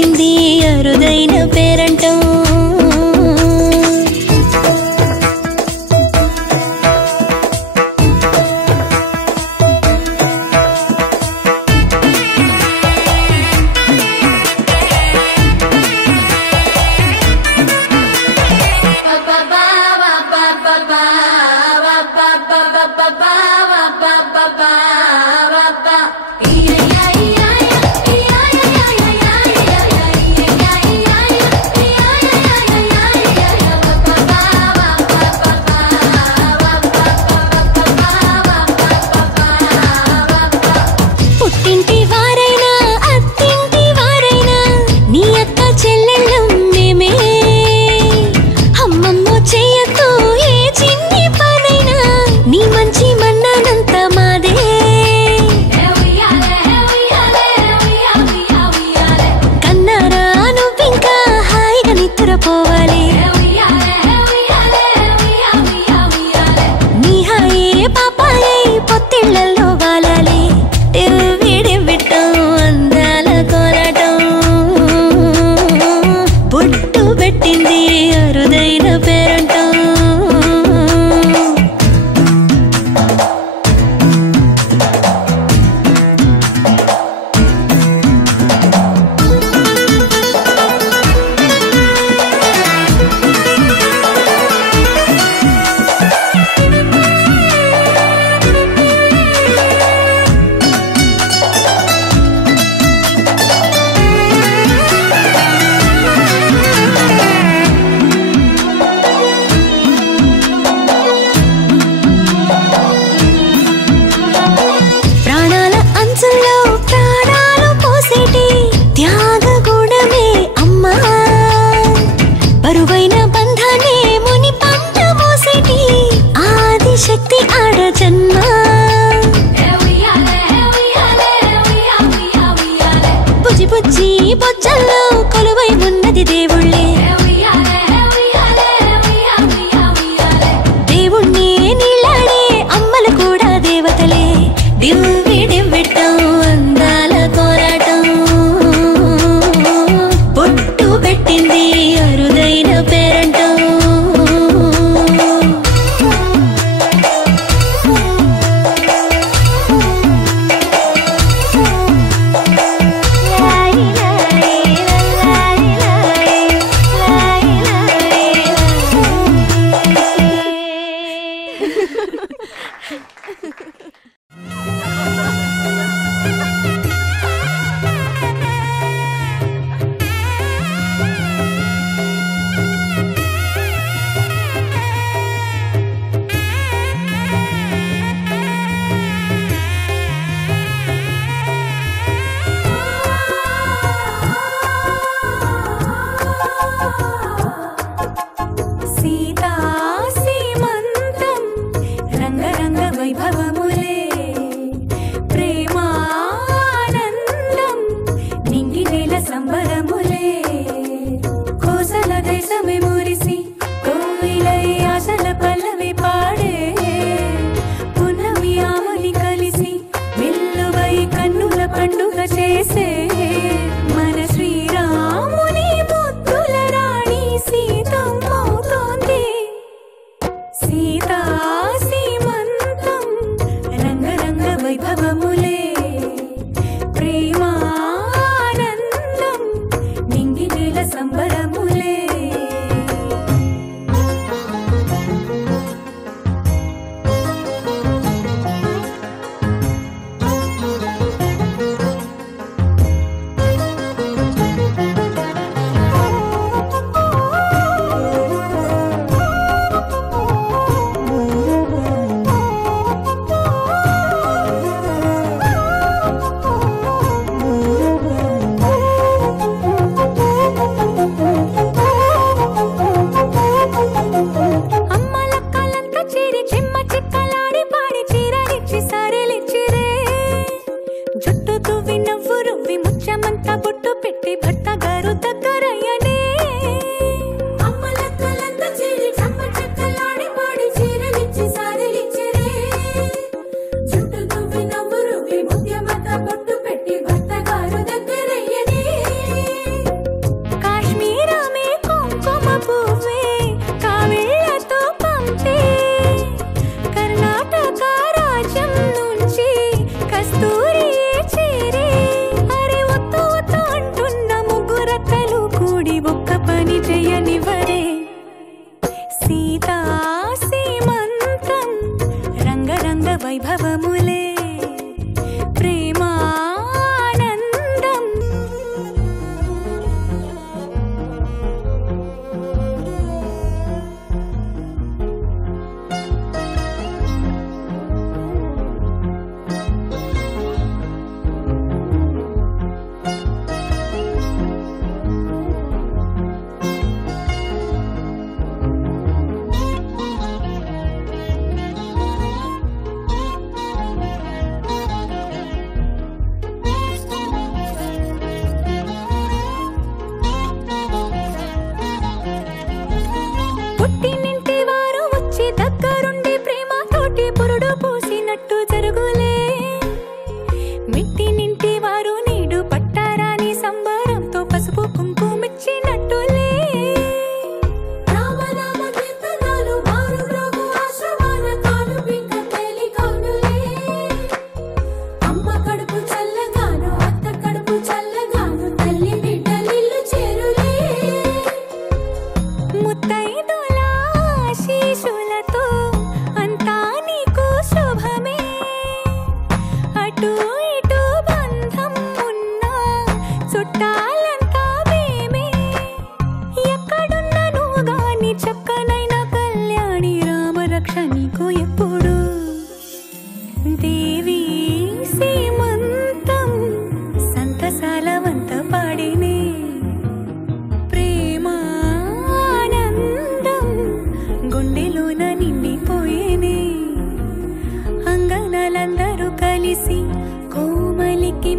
పెట్టింది అరుదైన పేరంటం.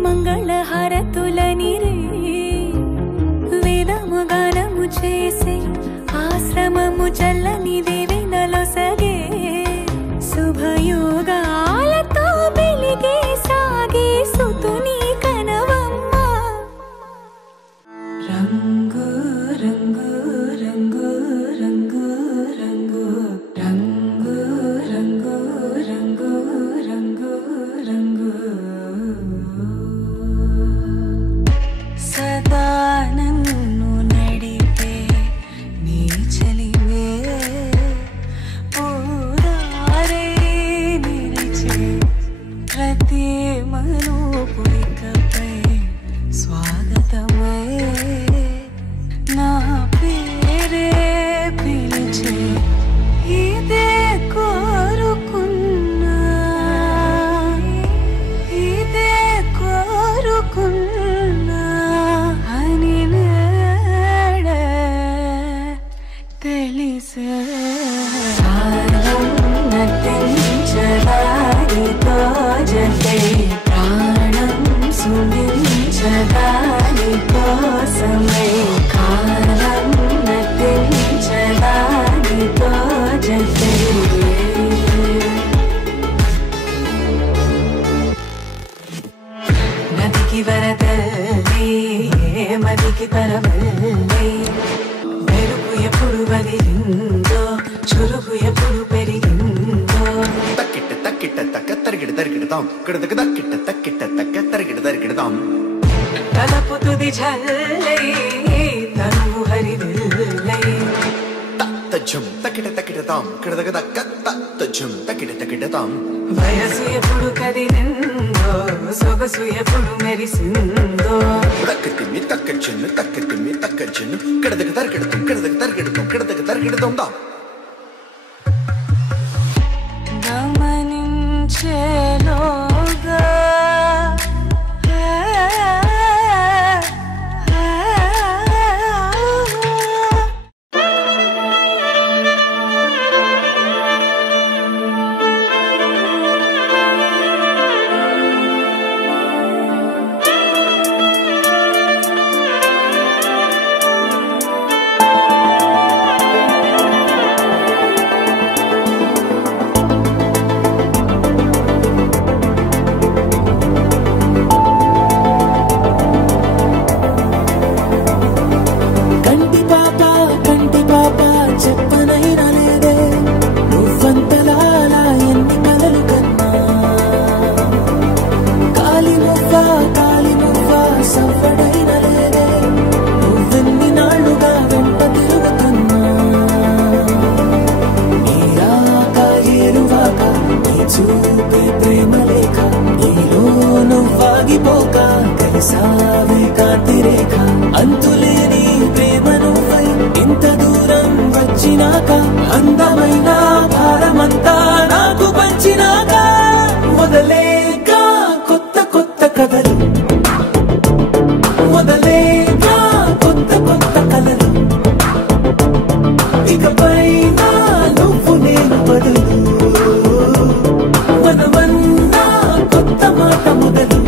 మంగళహారతులని రే వేదము గానము చేసే ఆశ్రమము చల్లని దేవెనలో సగే శుభయోగాలతో వెలిగే సాగే సుతుని కనవమ్మ రంగు రంగు రంగు రంగు రంగు రంగు రంగు రంగు రంగు రంగు సదా నన్ను నడిపే నీ చలివే పూరారే నిలిచే ప్రతి మనోపురికపై స్వాగతమై నా పేరే పిలిచే ఇదే కోరుకున్నా ఇదే కోరుకున్నా అని నేడే తెలిసే నటించదానితో జతే ప్రాణం సుమించదాని కోసమై కాలం నటించదానితో జతే నదికి వరదల్లి మదికి తరవల్లి మెరుపు ఎప్పుడు వదిలిందో చురుకు ఎప్పుడు పెరిగిందో తక్కిట్ట తక్కిట్ట తక్క తరిగిడ తరిగిడతాం కిడదక తక్కిట్ట తక్కిట్ట తక్క తరిగిడ తరిగిడతాం తలపు తుది జల్లై తనువు హరివిల్లై తజ్జం తక్కిట తక్కిడతాం కిడదక తక్క తజ్జం తక్కిట తక్కిడతాం వయసు ఎప్పుడు కదిలిందో సొగసు ఎప్పుడు మెరిసిందో తక్కతిమ్మి తక్కజ్జను తక్కతిమ్మి తక్కజ్జను కిడదక తరిగిడతాం కిడదక తరిగిడతాం కిడదక తరిగిడతాం దా గమనించేలోగా అంతులేని ప్రేమ నువ్వై ఇంత దూరం వచ్చినాక అందమైన భారమంతా నాకు పంచినాక మొదలేక కొత్త కొత్త కథలు మొదలేక కొత్త కొత్త కథలు ఇకపై నువ్వు నేను బదులు మనమన్నా కొత్త మాట మొదలు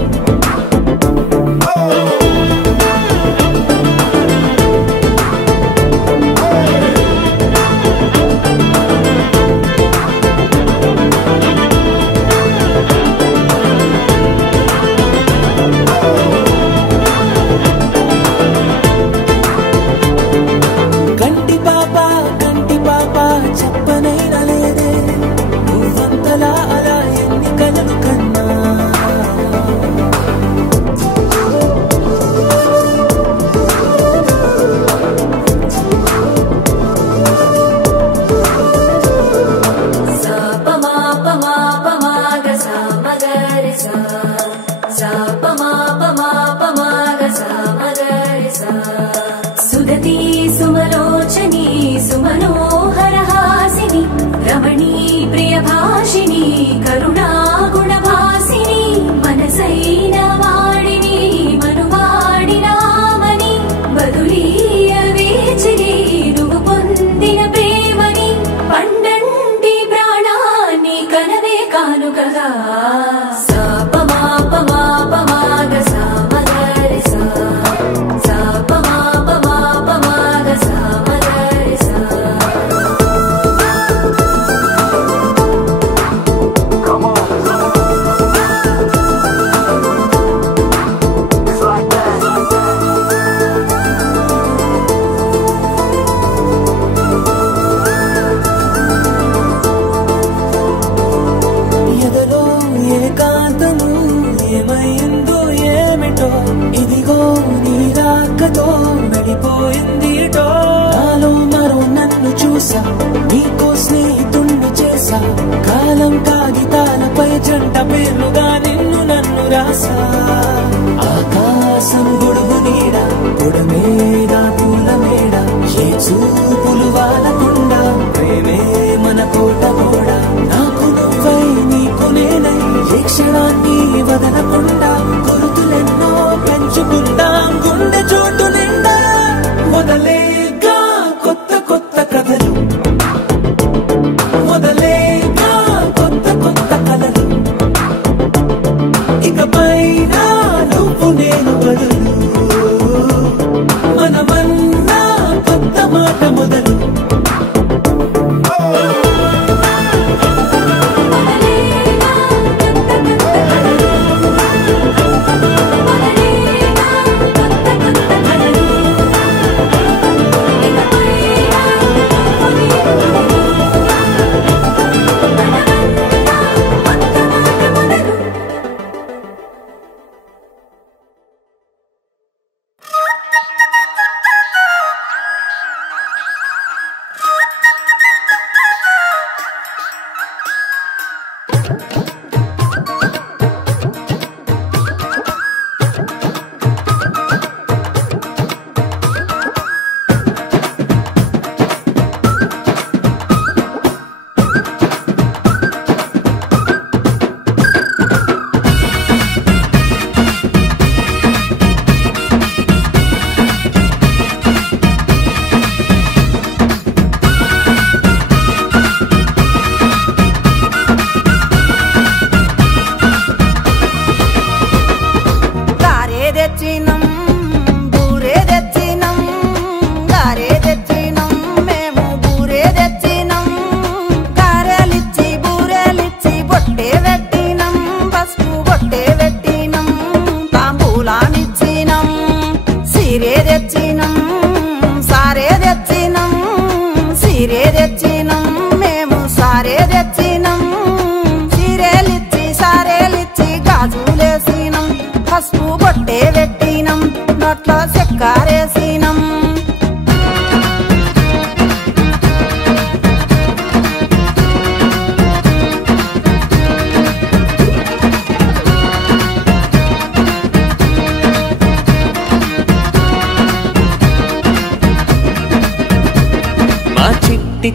ఆశ ఆకాశం గొడుగు నీడ పొడమేడ పూల మేడ ఏ చూపులు వాలకుండా ప్రేమే మన కోట గోడ నాకు నువ్వై నీకు నేనై ఏ క్షణాన్ని వదలకుండా గుర్తులెన్నో పెంచుకుందాం గుండె చోటు నిండా మొదలేగా కొత్త కొత్త కథలు మొదలేగా కొత్త కొత్త కలలు ఇకపైన నువ్వు నేను బదులు మనమన్నా కొత్త మాట మొదలు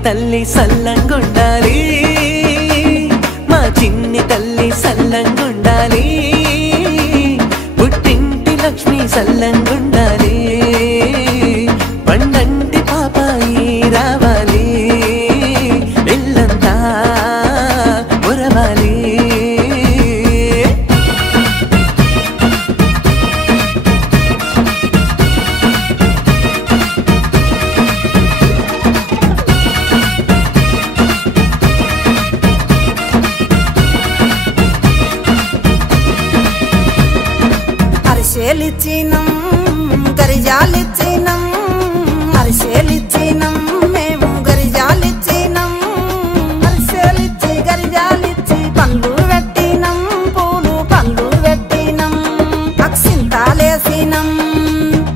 తల్లి సల్లంగుండాలి మా చిన్ని తల్లి సల్లంగుండాలి పుట్టింటి లక్ష్మి సల్లంగుండాలి పండంటి పాపాయి రావాలి ఇల్లంతా మురవాలి గరిజాలిచ్చినం అరిసెలిచ్చినం మేము గరిజాలిచ్చినం అరిసెలిచ్చి గరిజాలిచ్చి పండ్లు పెట్టినం పూలు పండ్లు పెట్టినం అక్షింతాలేసినం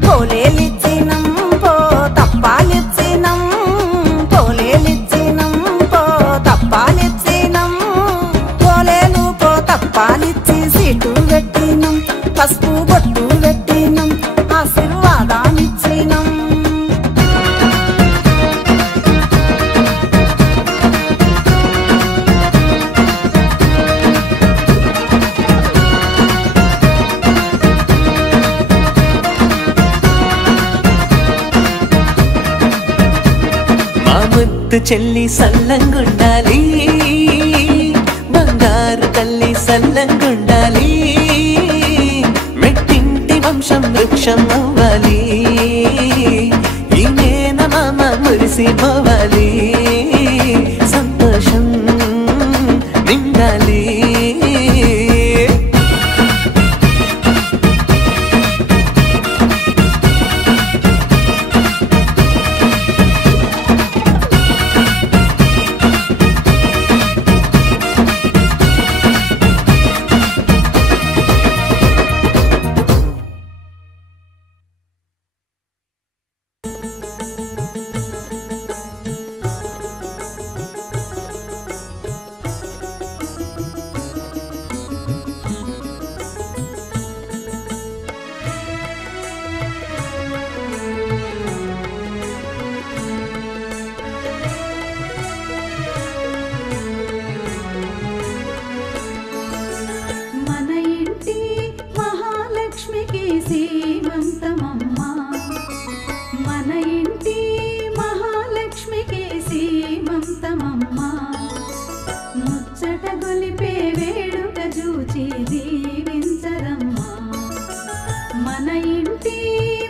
పోలేలిచ్చినం పో తప్పాలిచ్చినం పోలేలిచ్చినం పో తప్పాలిచ్చినం పోలేలు పో తప్పాలిచ్చి సీటు పెట్టినం పసుపు బొట్టు పెట్టినం ఆశీర్వాదాన్నిచ్చినం మా ముద్దు చెల్లి సల్లంగుండాలి బంగారు తల్లి సల్లంగుండాలి మెట్టింటి వంశం వృక్షం అవ్వాలి ఈ మేనమామ మురిసిపోవాలి సంతోషం నిండాలి ఇంటి మహాలక్ష్మికి సీమంతమమ్మ ముచ్చట గొలిపే వేడుక చూచి దీవించరమ్మా మన ఇంటి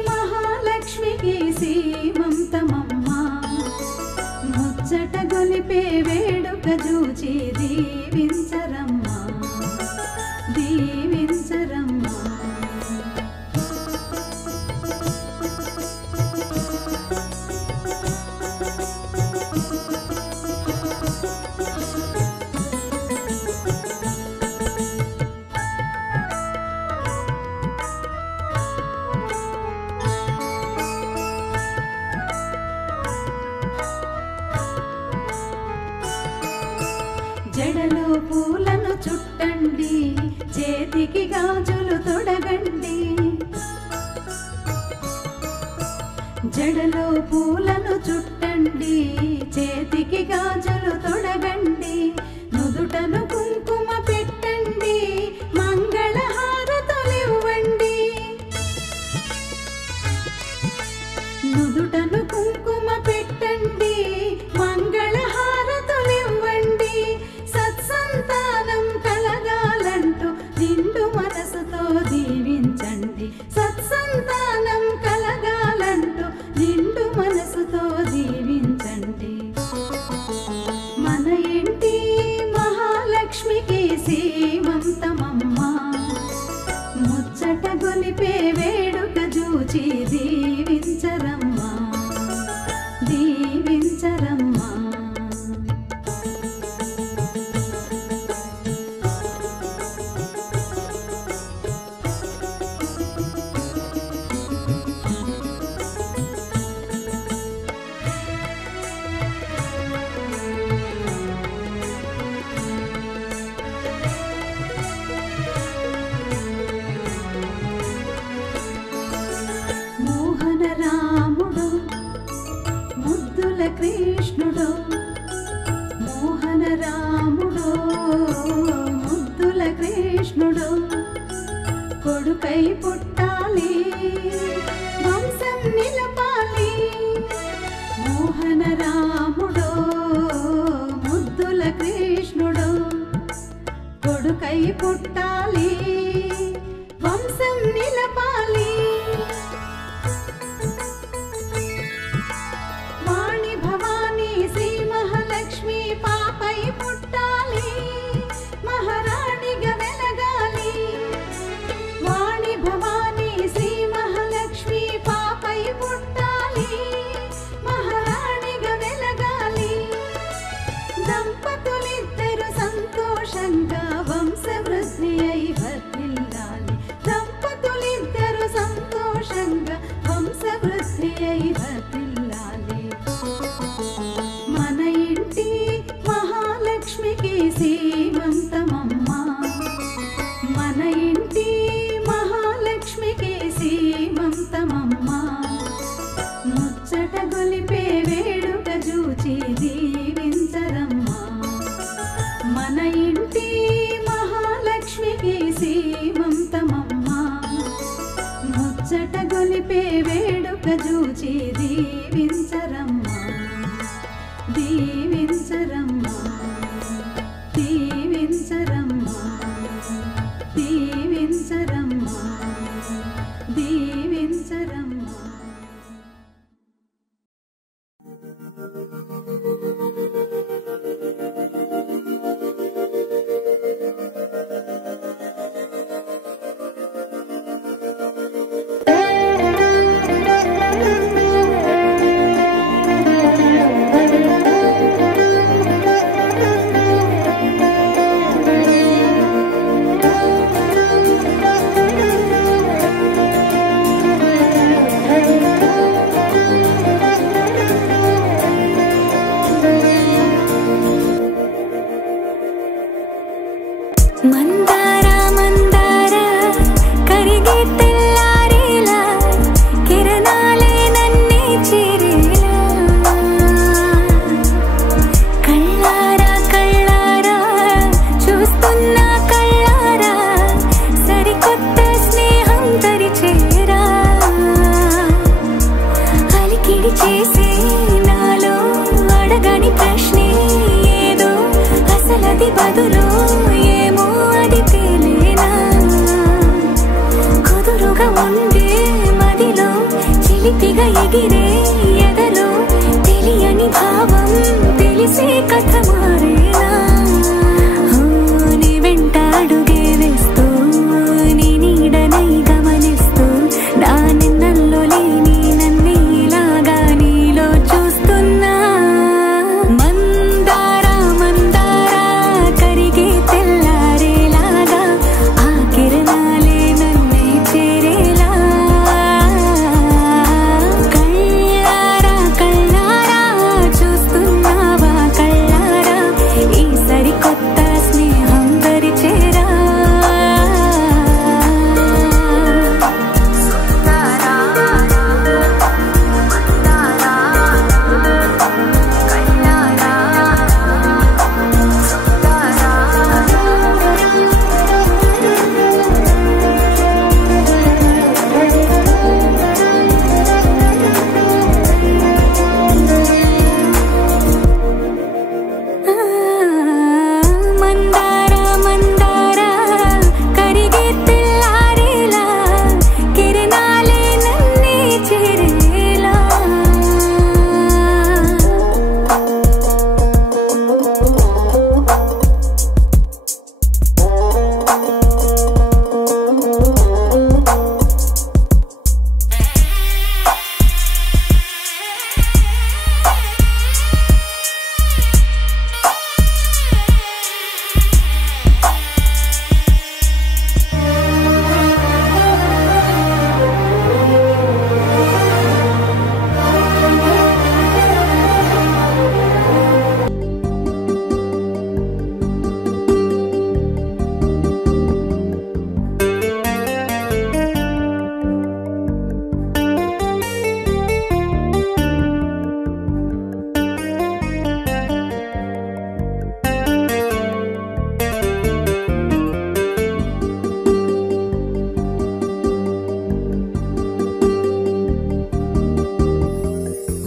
మహాలక్ష్మికి సీమంతమమ్మ ముచ్చట గొలిపే వేడుక చూచి దీవించరమ్మా దీవించరమ్మా జడలో పూలను చుట్టండి చేతికి గాజులు తొడగండి జడలో పూలను చుట్టండి చేతికి గాజులు తొడగండి నుదుటను కుంకుమ పెట్టండి మంగళహారతులివ్వండి నుదుటను కుంకుమ పెట్టండి మంగళహారతులివ్వండి సత్సంతానం కలగాలంటూ నిండు మనసుతో దీవించండి సత్సంతానం కలగాలంటూ నిండు మనసుతో దీవించండి మన ఇంటి మహాలక్ష్మికి సీమంతమమ్మ ముచ్చట గొలిపే వేడుక చూచి దీవించరమ్మా దీవించరమ్మా మోహన రాముడు ముద్దుల కృష్ణుడు మోహన రాముడు ముద్దుల కృష్ణుడు కొడుకై పుట్టాలి వంశం నిలపాలి మోహన రాముడు ముద్దుల కృష్ణుడు కొడుకై పుట్టాలి వంశం నిలపాలి వాణి భవానీ శ్రీ మహాలక్ష్మి పాపై పుట్టాలి మహారాణిగా వెలగాలి వాణి భవానీ శ్రీ మహాలక్ష్మి పాపై పుట్టాలి మహారాణిగా వెలగాలి దంపతులిద్దరు సంతోషంగా వంశవృద్ధి అయి వర్ధిల్లాలి దంపతులిద్దరు సంతోషంగా వంశవృద్ధి అయి వర్ధిల్లాలి మన ఇంటి మహాలక్ష్మికి సీమంతమమ్మ మన ఇంటి మహాలక్ష్మికి సీమంతమమ్మ ముచ్చట గొలిపే వేడుక చూచి దీవించరమ్మా మన ఇంటి మహాలక్ష్మికి సీమంతమమ్మ ముచ్చట గొలిపే వేడుక చూచి దీవించరమ్మా దీవించరమ్మా దీవించరమ్మా దీవించరమ్మా దీవించరమ్మా వేడి చేసే నాలో అడగని ప్రశ్నే ఏదో అసలది బదులు ఏమో అది తేలేనా కుదురుగా ఉండే మదిలో చిలిపిగా ఎగిరే ఎదలో తెలియని భావం తెలిసే కథ మారేనా నీ వెంట అడుగే వేస్తూ నీ నీడనై గమనిస్తూ నా నిన్నల్లో లేని నన్నే ఇలాగా నీలో చూస్తున్నా మందారా మందారా కరిగే తెల్లారేలాగా ఆ కిరణాలే నన్నే చేరేలా కళ్ళారా కళ్ళారా చూస్తున్నావా కళ్ళారా ఈ సరికొత్త స్నేహం పరిచేరా మందారా మందారా కరిగే తెల్లారేలా కిరణాలే నన్నే చేరేలా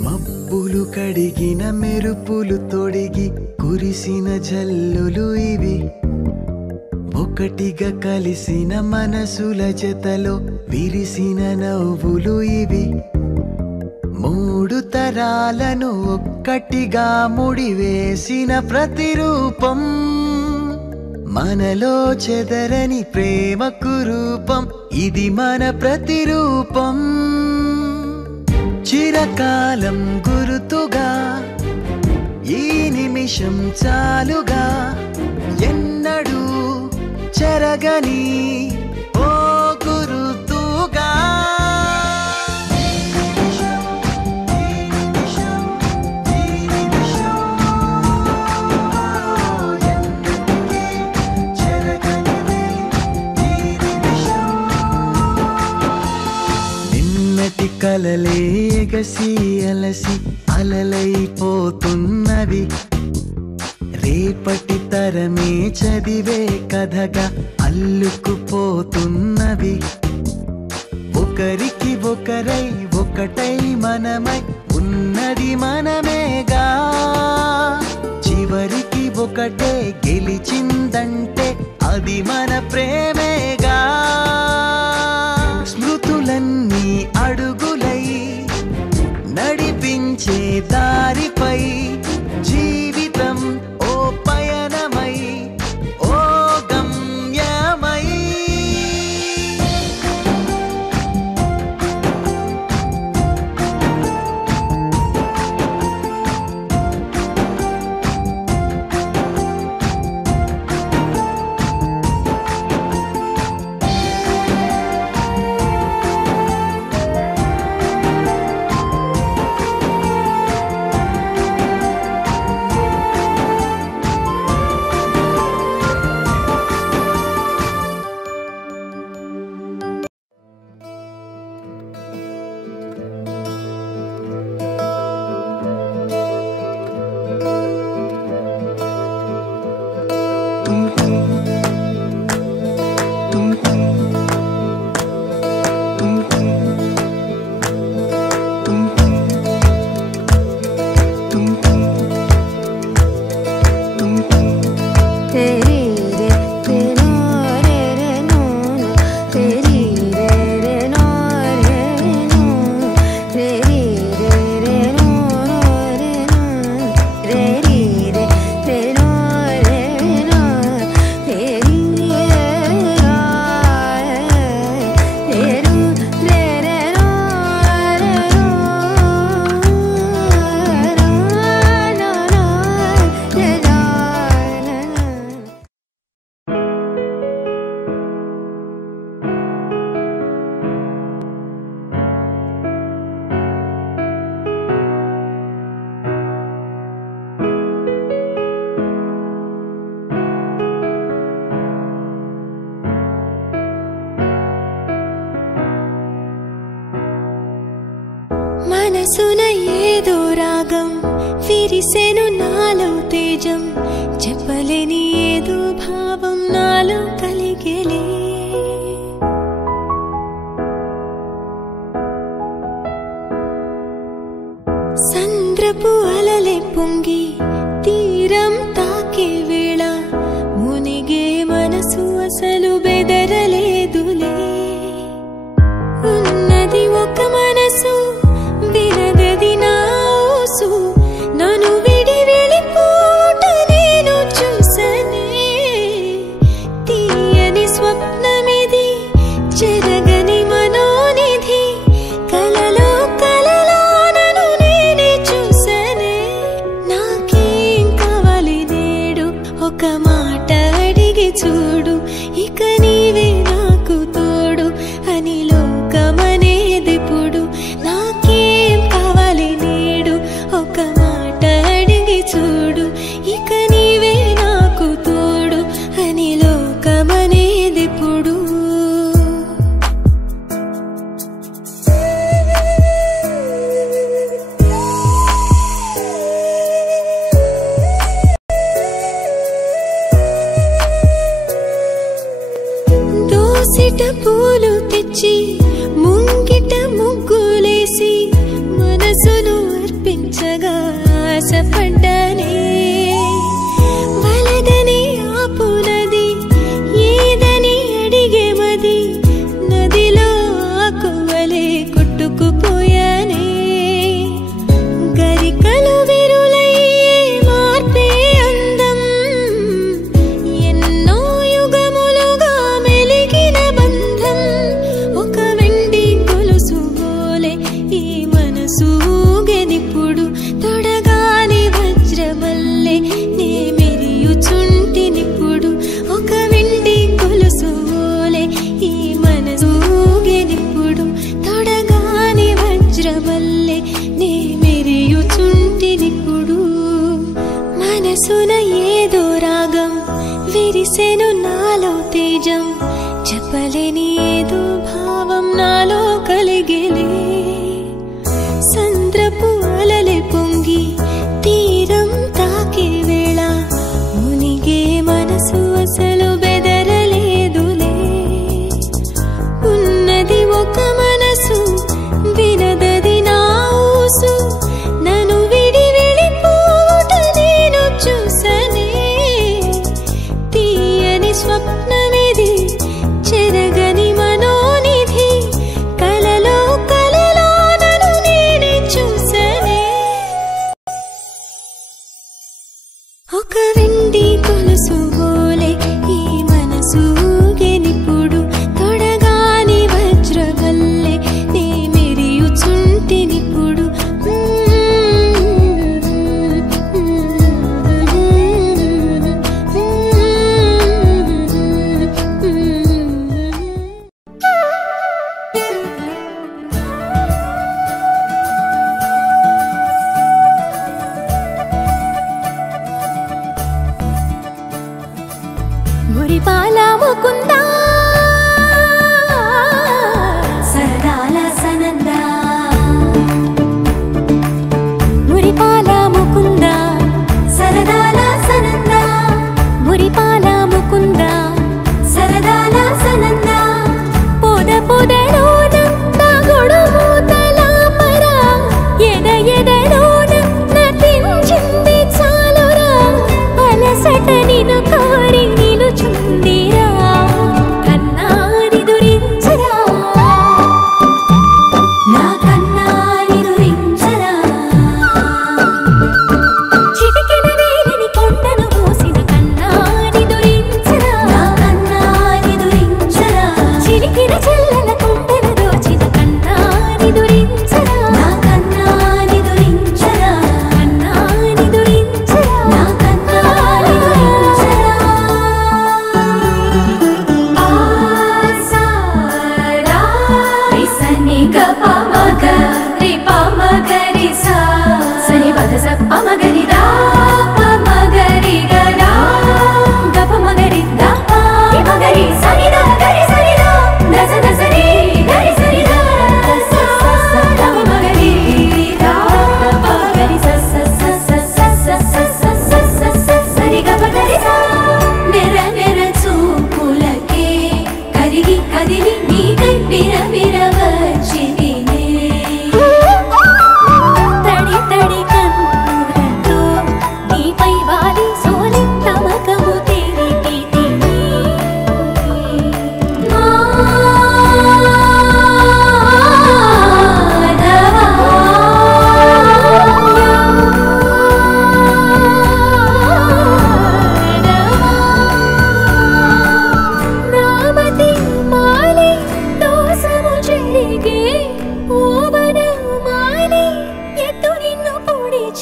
మబ్బులు కడిగిన మెరుపులు తొడిగి కురిసిన జల్లులు ఇవి ఒకటిగా కలిసిన మనసుల జతలో విరిసిన నవ్వులు ఇవి మూడు తరాలను ఒక్కటిగా ముడివేసిన ప్రతిరూపం మనలో చెదరని ప్రేమకు రూపం ఇది మన ప్రతిరూపం చిరకాలం గురుతుగా ఈ నిమిషం చాలుగా ఎన్నడూ చెరగని ఓ గురుతుగా నిన్నటి కలలే ఎగసి అలసి అలలైపోతున్నవి రేపటి తరమే చదివే కథగా అల్లుకుపోతున్నవి ఒకరికి ఒకరై ఒకటై మనమై ఉన్నది మనమేగా చివరికి ఒకటే గెలిచిందంటే అది మన ప్రేమేగా స్మృతులన్నీ అడుగులై నడిపించే దారిపై జీవితం ఓ పయనమై ఓ గమ్యమై మనసున ఏదో రాగం విరిసెను నాలో తేజం చెప్పలేని ఏదో భావం నాలో కలిగేలే సంద్రపు అలలే పొంగి తీరం తాకే వేళ మునిగే మనసు అసలు బెదరలేదులే ఉన్నది ఒక మనసు వినదది నా ఊసు నన్ను విడి వెళ్ళిపోట నేను చూసనే తీయని స్వప్నమిది చెరగని మనోనిధి కలలో కలలో నన్ను నేనే చూసనే నాకేం కావాలి నేడు ఒక మాట అడిగి చూడు ఇక నీవే నాకు తోడు అని లోకమనేదిప్పుడు నాకేం కావాలి నేడు ఒక మాట అడిగి చూడు ఇక నీవే నాకు తోడు అని లోకమనేదిప్పుడు దోసిట పూలు తెచ్చి ముంగిట ముగ్గులేసి మనసును అర్పించగా ఆశపడ్డానే వలదని ఆపునది ఏదని అడిగే మది నదిలో ఆకువలే కొట్టుకుపోయానే గరికలు విరులయ్యే మార్పే అందం ఎన్నో యుగములుగా మెలిగిన బంధం ఒక వెండి గొలుసు పోలే ఈ మనసు ఊగెనిప్పుడు తొడగాని వజ్రమల్లె నే మెరియుచుంటినిప్పుడు ఒక వెండి గొలుసు పోలే ఈ మనసు ఊగెనిప్పుడు తొడగాని వజ్రమల్లె నే మెరియుచుంటినిప్పుడు మనసున ఏదో రాగం విరిసెను నాలో తేజం చెప్పలేని ఏదో భావం నాలో కలిగేలే సంద్రపు అలలే పొంగి తీరం తాకే వేళ మునిగే మనసు అసలు బెదరలేదులే ఉన్నది ఒక మనసు వినదది నా ఊసు నన్ను విడి వెళ్ళిపోట నేను చూసనే తీయని స్వప్నమిది చెరగని మనోనిధి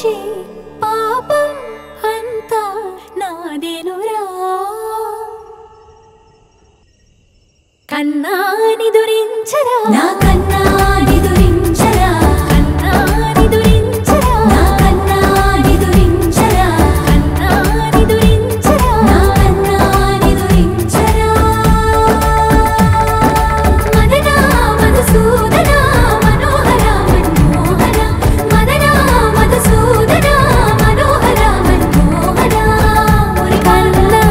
చేసే పాపం అంతా నాదేనురా కన్నాని దురించరా నా కన్నాని దురించరా కన్నాని దురించరా నా కన్నాని దురించరా కన్నాని దురించరా నా కన్నాని దురించరా మదనా మధుసూదనా మనోహర మనోహర మదనా మధుసూదనా మనోహర మనోహర మురి కన్నా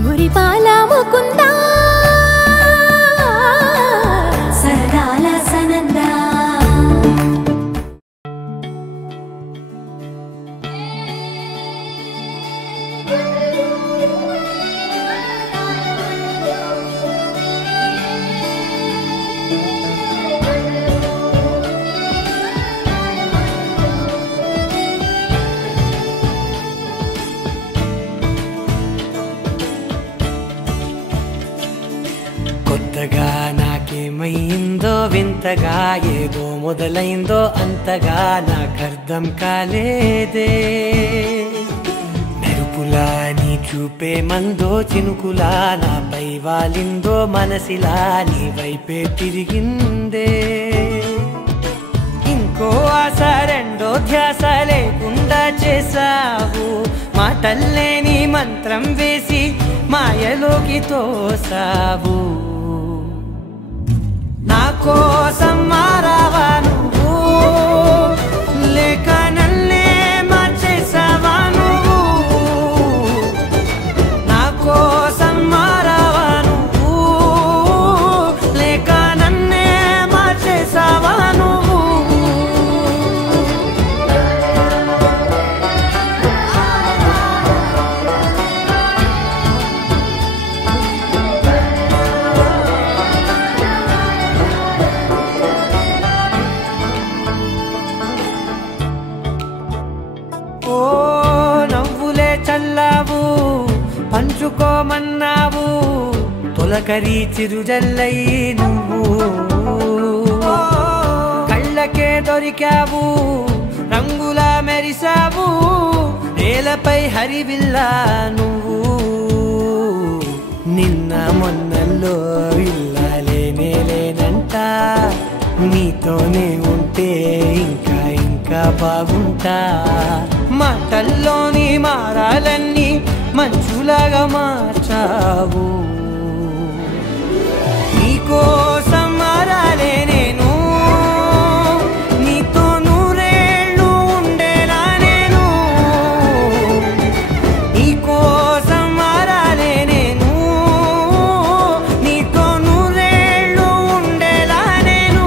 మురిపాల ముకుందా సరదాల సనందా కొత్తగా నాకేమైందో వింతగా ఏదో మొదలైందో అంతగా నాకర్థం కాలేదే మెరుపులా నీ చూపే మందో చినుకులా నాపై వాలిందో మనసిలా నీ వైపే తిరిగిందే ఇంకో ఆశ రెండో ధ్యాస లేకుండా చేసావు మాటల్లే నీ మంత్రం వేసి మాయలోకి తోసావు నా కోసం మారావా నువ్వు లేక నన్నే మార్చేసావా నువ్వు నా కోసం మారావా నువ్వు లేక నన్నే మార్చేసావా నువ్వు చల్లావు పంచుకోమన్నావు తొలకరి చిరుజల్లై నువ్వు కళ్ళకే దొరికావు రంగులా మెరిసావు నేలపై హరివిల్లా నువ్వు నిన్న మొన్నల్లో ఇల్లాలేనే లేనంట నీతోనే ఉంటే ఇంకా ఇంకా బాగుంటా మాటల్లోని మారాలన్నీ మంచులాగా మార్చావు నీకోసం మారాలే నేను నీతో నూరేళ్ళు ఉండేలా నేను నీకోసం మారాలే నేను నీతో నూరేళ్ళు ఉండేలా నేను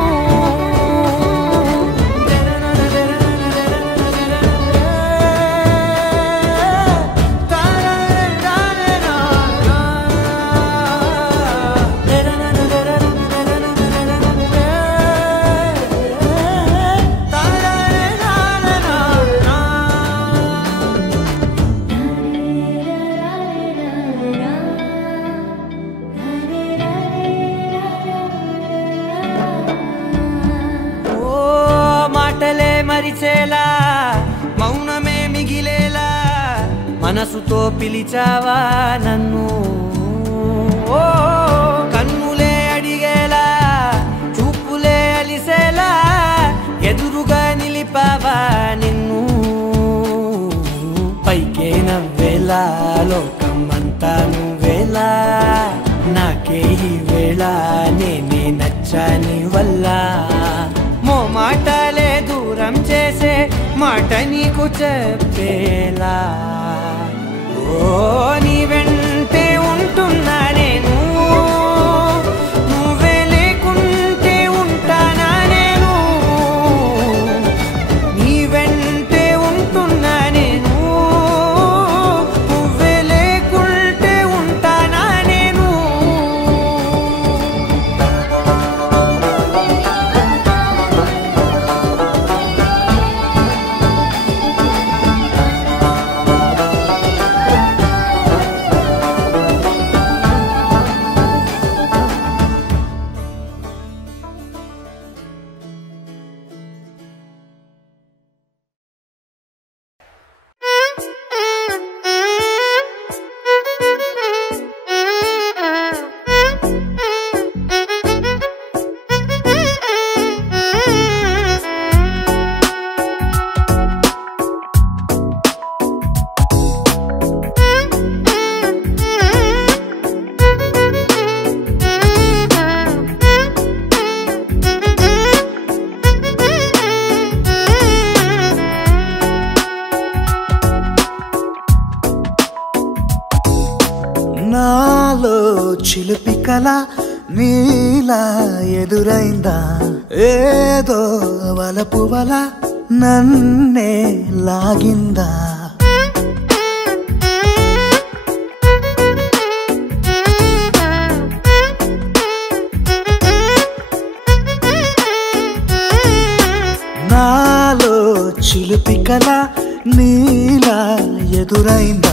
మరిచేలా మౌనమే మిగిలేలా మనసుతో పిలిచావా నన్ను ఓ కన్నులే అడిగేలా చూపులే అలిసేలా ఎదురుగా నిలిపావా నిన్ను పైకే నవ్వేలా లోకమంతా నువ్వేలా నాకే ఈ వేళ నేనే నచ్చాని వల్ల మో మాటలే దూర దూరం చేసే మాట నీకు చెప్పేలా ఓ నీ వెంటే ఉంటున్నా నేను నువ్వే లేకుంటే ఉంటానా నేను నీ వెంటే ఉంటున్నా నేను నువ్వే లేకుంటే ఉంటానా నేను నాలో చిలిపి కల నీలా ఎదురైందా ఏదో వలపు వల నన్నే లాగిందా నాలో చిలిపి కల నీలా ఎదురైందా